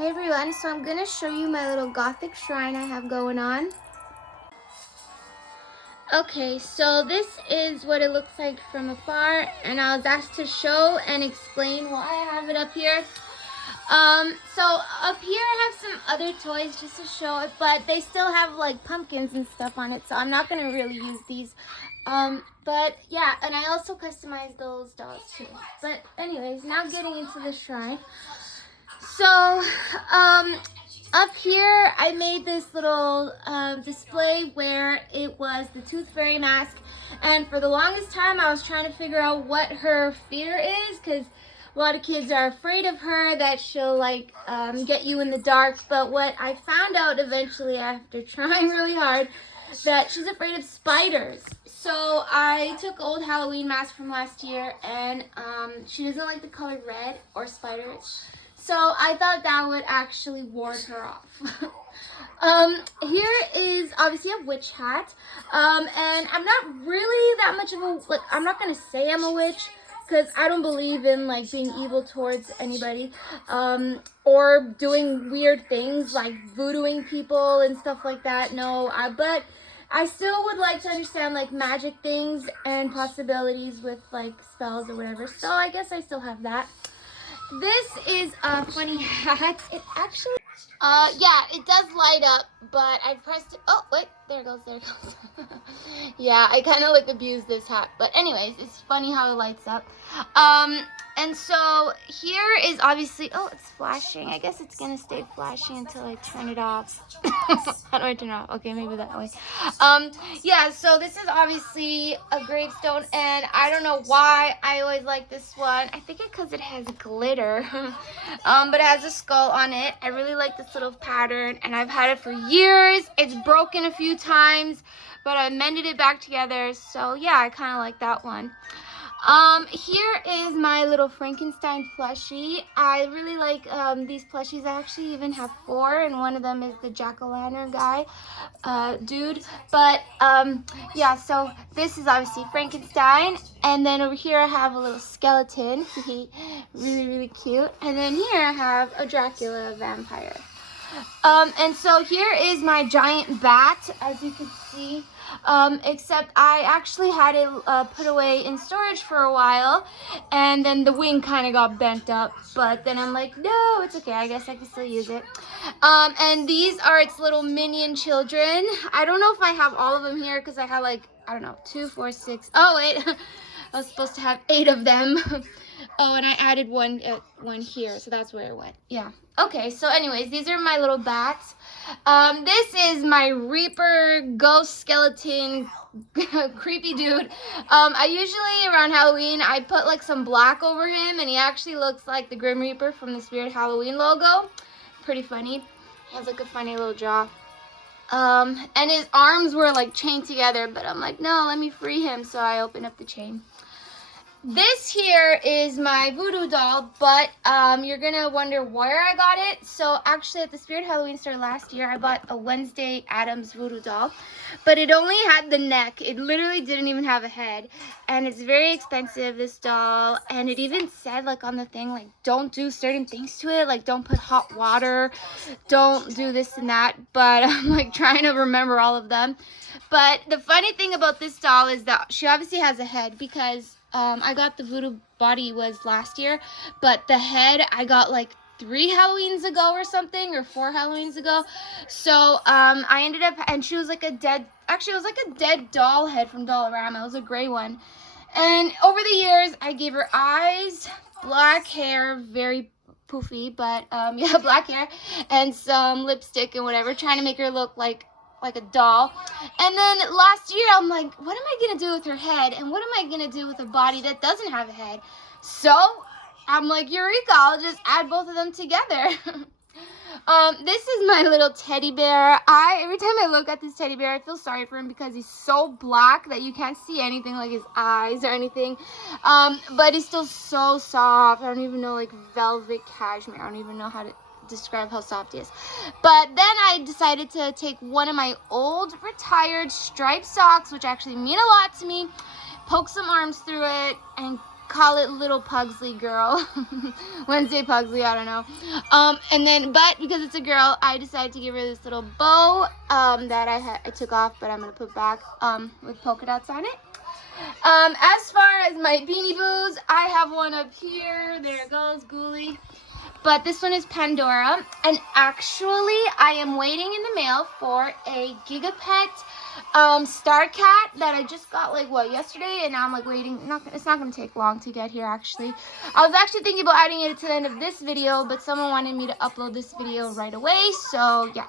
Hey everyone, so I'm going to show you my little gothic shrine I have going on. Okay, so this is what it looks like from afar, and I was asked to show and explain why I have it up here. So up here I have some other toys just to show it, but they still have like pumpkins and stuff on it, so I'm not going to really use these. But yeah, and I also customized those dolls too. But anyways, now getting into the shrine. So, up here I made this little display where it was the Tooth Fairy mask, and for the longest time I was trying to figure out what her fear is, because a lot of kids are afraid of her, that she'll like get you in the dark. But what I found out eventually after trying really hard, that she's afraid of spiders. So I took old Halloween mask from last year, and she doesn't like the color red or spiders. So I thought that would actually ward her off. Here is obviously a witch hat. And I'm not really that much of a, like, I'm not going to say I'm a witch, because I don't believe in like being evil towards anybody, or doing weird things like voodooing people and stuff like that. No, but I still would like to understand like magic things and possibilities with like spells or whatever. So I guess I still have that. This is a funny hat. It actually, yeah, it does light up, but I pressed it. Oh, wait, there it goes, there it goes. Yeah, I kind of like abuse this hat, but anyways, it's funny how it lights up. And so here is obviously, oh, it's flashing. I guess it's gonna stay flashing until I turn it off. How do I turn it off? Okay, maybe that way. Yeah, so this is obviously a gravestone, and I don't know why I always like this one. I think it's because it has glitter, but it has a skull on it. I really like this little pattern, and I've had it for years. It's broken a few times, but I mended it back together, so yeah, I kind of like that one. Here is my little Frankenstein plushie. I really like these plushies. I actually even have 4, and one of them is the jack-o'-lantern guy, dude. But yeah, so this is obviously Frankenstein, and then over here I have a little skeleton. Really, really cute. And then here I have a Dracula vampire. And so here is my giant bat, as you can see. Except I actually had it put away in storage for a while, and then the wing kind of got bent up, but then I'm like, no, it's okay, I guess I can still use it. And these are its little minion children. I don't know if I have all of them here, because I have like, I don't know, 2, 4, 6, oh wait, I was supposed to have 8 of them. Oh, and I added one here, so that's where it went. Yeah. Okay, so anyways, these are my little bats. This is my Reaper ghost skeleton creepy dude. I usually, around Halloween, I put like some black over him, and he actually looks like the Grim Reaper from the Spirit Halloween logo. Pretty funny. He has like a funny little jaw. And his arms were like chained together, but I'm like, no, let me free him, so I open up the chain. This here is my voodoo doll, but you're gonna wonder where I got it. So actually at the Spirit Halloween store last year, I bought a Wednesday Addams voodoo doll, but it only had the neck. It literally didn't even have a head, and it's very expensive, this doll. And it even said like on the thing, like, don't do certain things to it, like don't put hot water, don't do this and that. But I'm like trying to remember all of them. But the funny thing about this doll is that she obviously has a head, because I got the voodoo body was last year, but the head I got like 3 Halloweens ago or something, or 4 Halloweens ago. So I ended up, and she was like a dead, actually it was like a dead doll head from Dollarama. It was a gray one. And over the years I gave her eyes, black hair, very poofy, but yeah, black hair, and some lipstick and whatever, trying to make her look like a doll. And then last year I'm like, what am I gonna do with her head, and what am I gonna do with a body that doesn't have a head? So I'm like, eureka, I'll just add both of them together. This is my little teddy bear. Every time I look at this teddy bear, I feel sorry for him, because he's so black that you can't see anything like his eyes or anything. But he's still so soft. I don't even know, like velvet cashmere. I don't even know how to describe how soft he is. But then I decided to take one of my old retired striped socks, which actually mean a lot to me, poke some arms through it, and call it little Pugsley girl. Wednesday Pugsley, I don't know. And then, but because it's a girl, I decided to give her this little bow that I took off, but I'm going to put back with polka dots on it. As far as my Beanie Boos, I have one up here. There it goes, Ghoulie. But this one is Pandora. And actually, I am waiting in the mail for a Gigapet Star Cat that I just got, like, what, yesterday? And now I'm, like, waiting. It's not going to take long to get here, actually. I was actually thinking about adding it to the end of this video, but someone wanted me to upload this video right away. So, yeah.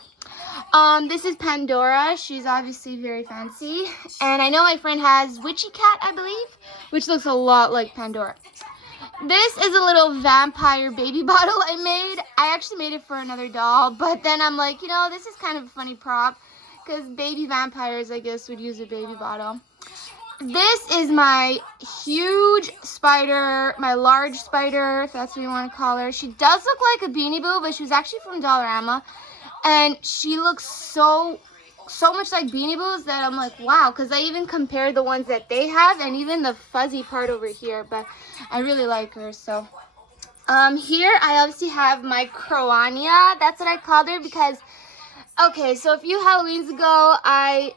This is Pandora. She's obviously very fancy. And I know my friend has Witchy Cat, I believe, which looks a lot like Pandora. This is a little vampire baby bottle I made. I actually made it for another doll, but then I'm like, you know, this is kind of a funny prop because baby vampires, I guess, would use a baby bottle. This is my huge spider, my large spider, if that's what you want to call her. She does look like a Beanie Boo, but she was actually from Dollarama. And she looks so much like Beanie Boos that I'm like, wow, because I even compared the ones that they have and even the fuzzy part over here, but I really like her. So here I obviously have my Croania. That's what I called her because, okay, so a few Halloweens ago, I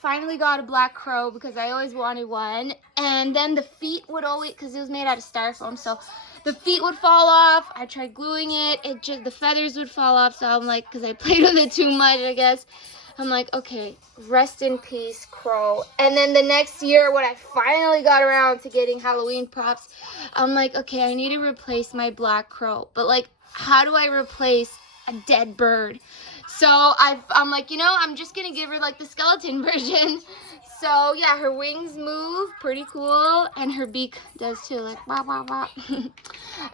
finally got a black crow because I always wanted one. And then the feet would always, because it was made out of styrofoam, so the feet would fall off. I tried gluing it. The feathers would fall off. So I'm like, because I played with it too much, I guess. I'm like, okay, rest in peace, Crow. And then the next year, when I finally got around to getting Halloween props, I'm like, okay, I need to replace my black crow. But, like, how do I replace a dead bird? So I'm like, you know, I'm just going to give her, like, the skeleton version. So, yeah, her wings move, pretty cool, and her beak does too, like, wah, wah, wah. And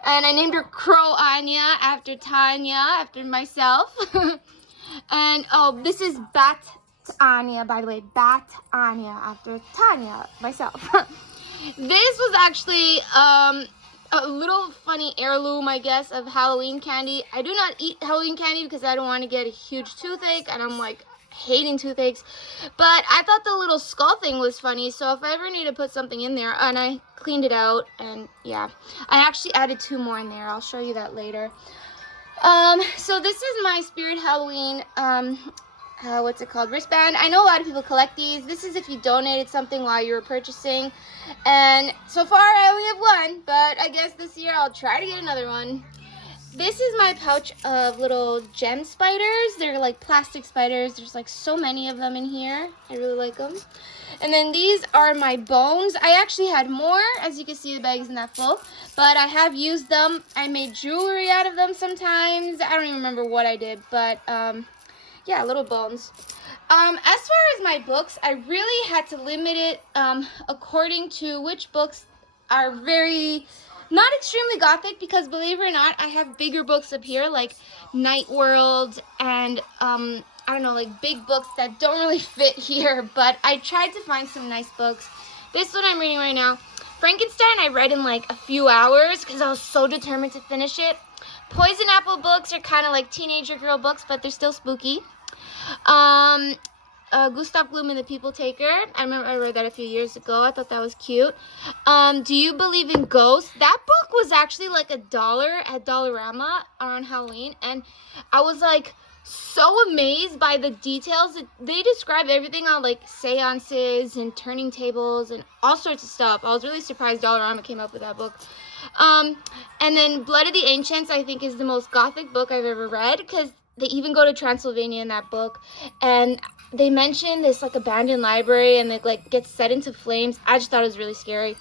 I named her Crow-Anya after Tanya, after myself. And, oh, this is Bat-Anya, by the way, Bat-Anya after Tanya, myself. This was actually a little funny heirloom, I guess, of Halloween candy. I do not eat Halloween candy because I don't want to get a huge toothache, and I'm, like, hating toothaches, but I thought the little skull thing was funny, so if I ever need to put something in there, and I cleaned it out, and yeah, I actually added 2 more in there. I'll show you that later. So this is my Spirit Halloween, what's it called, wristband. I know a lot of people collect these. This is if you donated something while you were purchasing, and so far I only have 1, but I guess this year I'll try to get another one. This is my pouch of little gem spiders. They're like plastic spiders. There's like so many of them in here. I really like them. And then these are my bones. I actually had more. As you can see, the bag isn't that full. But I have used them. I made jewelry out of them sometimes. I don't even remember what I did. But, yeah, little bones. As far as my books, I really had to limit it according to which books are very... not extremely gothic, because believe it or not, I have bigger books up here, like Night World and, I don't know, like big books that don't really fit here, but I tried to find some nice books. This one I'm reading right now, Frankenstein, I read in like a few hours because I was so determined to finish it. Poison Apple books are kind of like teenager girl books, but they're still spooky. Gustav Gloom and the People Taker. I remember I read that a few years ago. I thought that was cute. Do You Believe in Ghosts? That book was actually like $1 at Dollarama around Halloween, and I was like so amazed by the details. They describe everything on like seances and turning tables and all sorts of stuff. I was really surprised Dollarama came up with that book. And then Blood of the Ancients, I think, is the most gothic book I've ever read, because they even go to Transylvania in that book, and they mention this like abandoned library, and it like gets set into flames. I just thought it was really scary.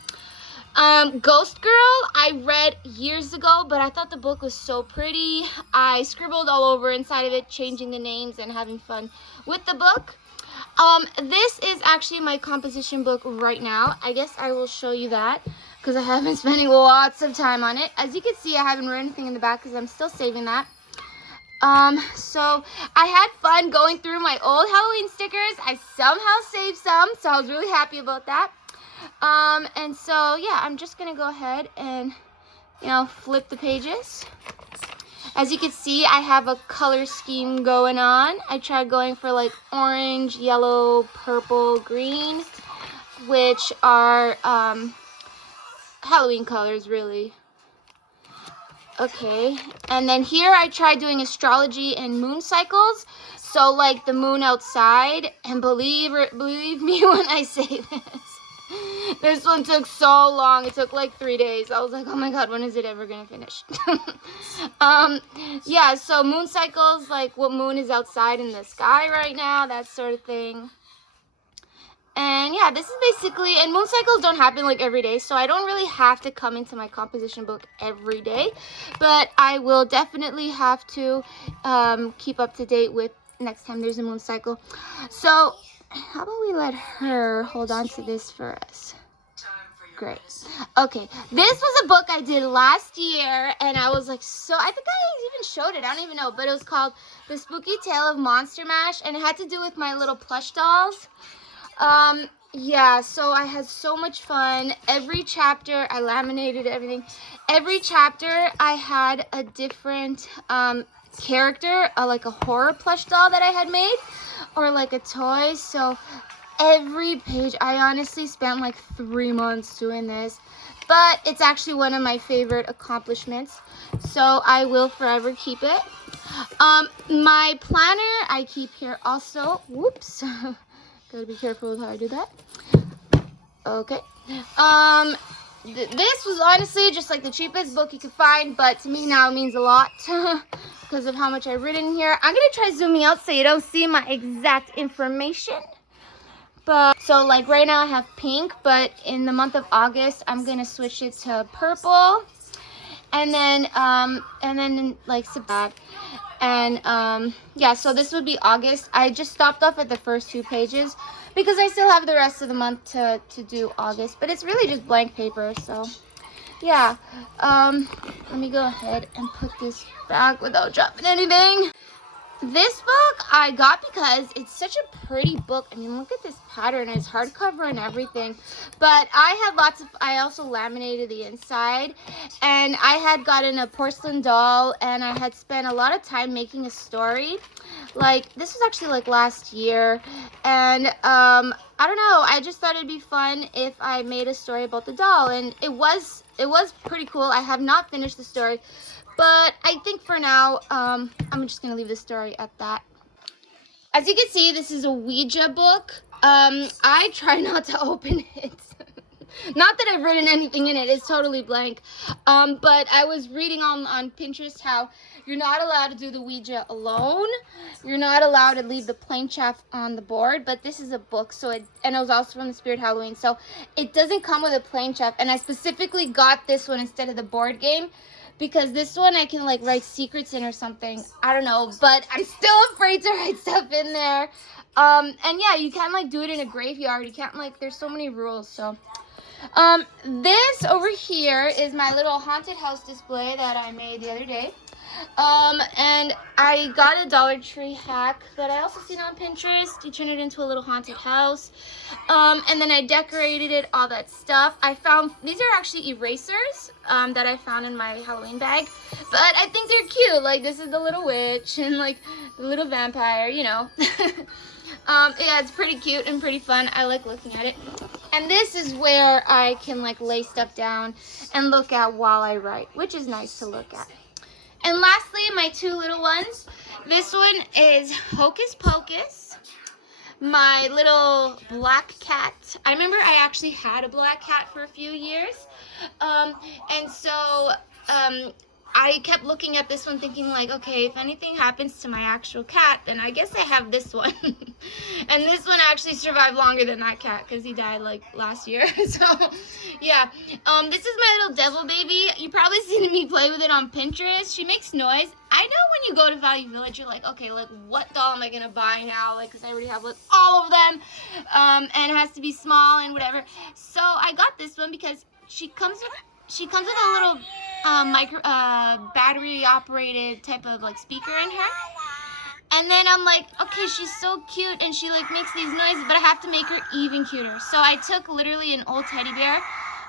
Ghost Girl, I read years ago, but I thought the book was so pretty. I scribbled all over inside of it, changing the names and having fun with the book. This is actually my composition book right now. I guess I will show you that because I have been spending lots of time on it. As you can see, I haven't written anything in the back because I'm still saving that. So I had fun going through my old Halloween stickers. I somehow saved some, so I was really happy about that. And so, yeah, I'm just going to go ahead and, you know, flip the pages. As you can see, I have a color scheme going on. I tried going for, like, orange, yellow, purple, green, which are, Halloween colors, really. Okay, and then here I tried doing astrology and moon cycles. So like the moon outside, and believe me when I say this one took so long. It took like 3 days. I was like, oh my god, when is it ever gonna finish? Yeah, so moon cycles, like what moon is outside in the sky right now, that sort of thing. And yeah, this is basically, and moon cycles don't happen like every day, so I don't really have to come into my composition book every day, but I will definitely have to keep up to date with next time there's a moon cycle. So how about we let her hold on to this for us? Great. Okay, this was a book I did last year, and I was like, so I think I even showed it, I don't even know, but it was called The Spooky Tale of Monster Mash, and it had to do with my little plush dolls. Yeah, so I had so much fun. Every chapter, I laminated everything. Every chapter, I had a different character, like a horror plush doll that I had made, or like a toy. So every page, I honestly spent like 3 months doing this, but it's actually one of my favorite accomplishments, so I will forever keep it. My planner, I keep here also. Whoops. Gotta be careful with how I do that. Okay. This was honestly just like the cheapest book you could find, but to me now it means a lot because of how much I've written here. I'm gonna try zooming out so you don't see my exact information. But so like right now I have pink, but in the month of August I'm gonna switch it to purple, and then like that. And yeah, so this would be August. I just stopped off at the first 2 pages because I still have the rest of the month to do August, but it's really just blank paper. So yeah, let me go ahead and put this back without dropping anything. This book I got because it's such a pretty book. I mean, look at this pattern. It's hardcover and everything. But I also laminated the inside. And I had gotten a porcelain doll, and I had spent a lot of time making a story. Like, this was actually like last year. And I don't know, I just thought it'd be fun if I made a story about the doll. And it was pretty cool. I have not finished the story, but I think for now, I'm just going to leave the story at that. As you can see, this is a Ouija book. I try not to open it. Not that I've written anything in it. It's totally blank. But I was reading on Pinterest how you're not allowed to do the Ouija alone. You're not allowed to leave the plain chaff on the board. But this is a book, and it was also from the Spirit Halloween. So it doesn't come with a plain chaff. And I specifically got this one instead of the board game, because this one I can like write secrets in or something. I don't know, but I'm still afraid to write stuff in there. And yeah, you can't like do it in a graveyard. You can't like, there's so many rules. So this over here is my little haunted house display that I made the other day. And I got a Dollar Tree hack that I also seen on Pinterest. You turn it into a little haunted house. And then I decorated it, all that stuff. I found, these are actually erasers, that I found in my Halloween bag. But I think they're cute. Like, this is the little witch and like the little vampire, you know. Yeah, it's pretty cute and pretty fun. I like looking at it. And this is where I can like lay stuff down and look at while I write, which is nice to look at. And lastly, my 2 little ones. This one is Hocus Pocus, my little black cat. I remember I actually had a black cat for a few years. And so I kept looking at this one thinking like, okay, if anything happens to my actual cat, then I guess I have this one. And this one actually survived longer than that cat because he died like last year. So yeah, this is my little devil baby. You probably seen me play with it on Pinterest. She makes noise. I know when you go to Value Village, you're like, okay, like what doll am I gonna buy now? Like, cause I already have like all of them, and it has to be small and whatever. So I got this one because she comes with a little battery operated type of like speaker in her. And then I'm like, okay, she's so cute and she like makes these noises, but I have to make her even cuter. So I took literally an old teddy bear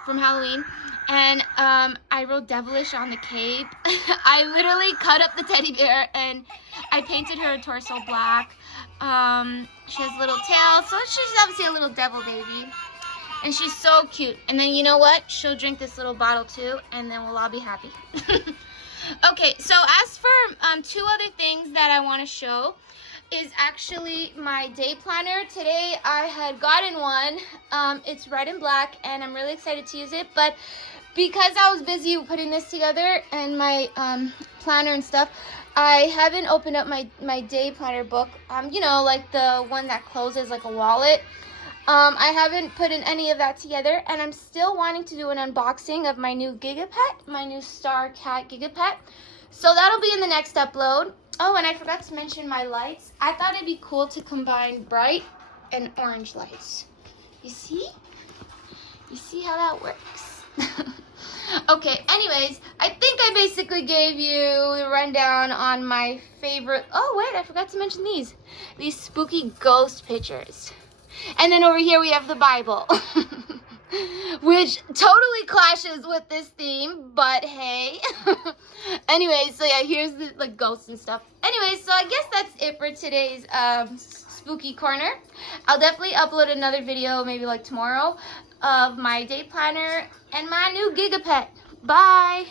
from Halloween, and I wrote devilish on the cape. I literally cut up the teddy bear and I painted her torso black. She has a little tail, so she's obviously a little devil baby. And she's so cute. And then you know what? She'll drink this little bottle too, and then we'll all be happy. Okay, so as for 2 other things that I want to show is actually my day planner. Today I had gotten one. It's red and black, and I'm really excited to use it. But because I was busy putting this together and my planner and stuff, I haven't opened up my day planner book. You know, like the one that closes like a wallet. I haven't put in any of that together, and I'm still wanting to do an unboxing of my new Gigapet, my new Star Cat Gigapet. So that'll be in the next upload. Oh, and I forgot to mention my lights. I thought it'd be cool to combine bright and orange lights. You see? You see how that works? Okay, anyways, I think I basically gave you the rundown on my favorite... Oh, wait, I forgot to mention these. These spooky ghost pictures. And then over here we have the Bible, which totally clashes with this theme, but hey. Anyway, so yeah, here's the like ghosts and stuff. Anyway, so I guess that's it for today's spooky corner. I'll definitely upload another video, maybe like tomorrow, of my day planner and my new Gigapet. Bye.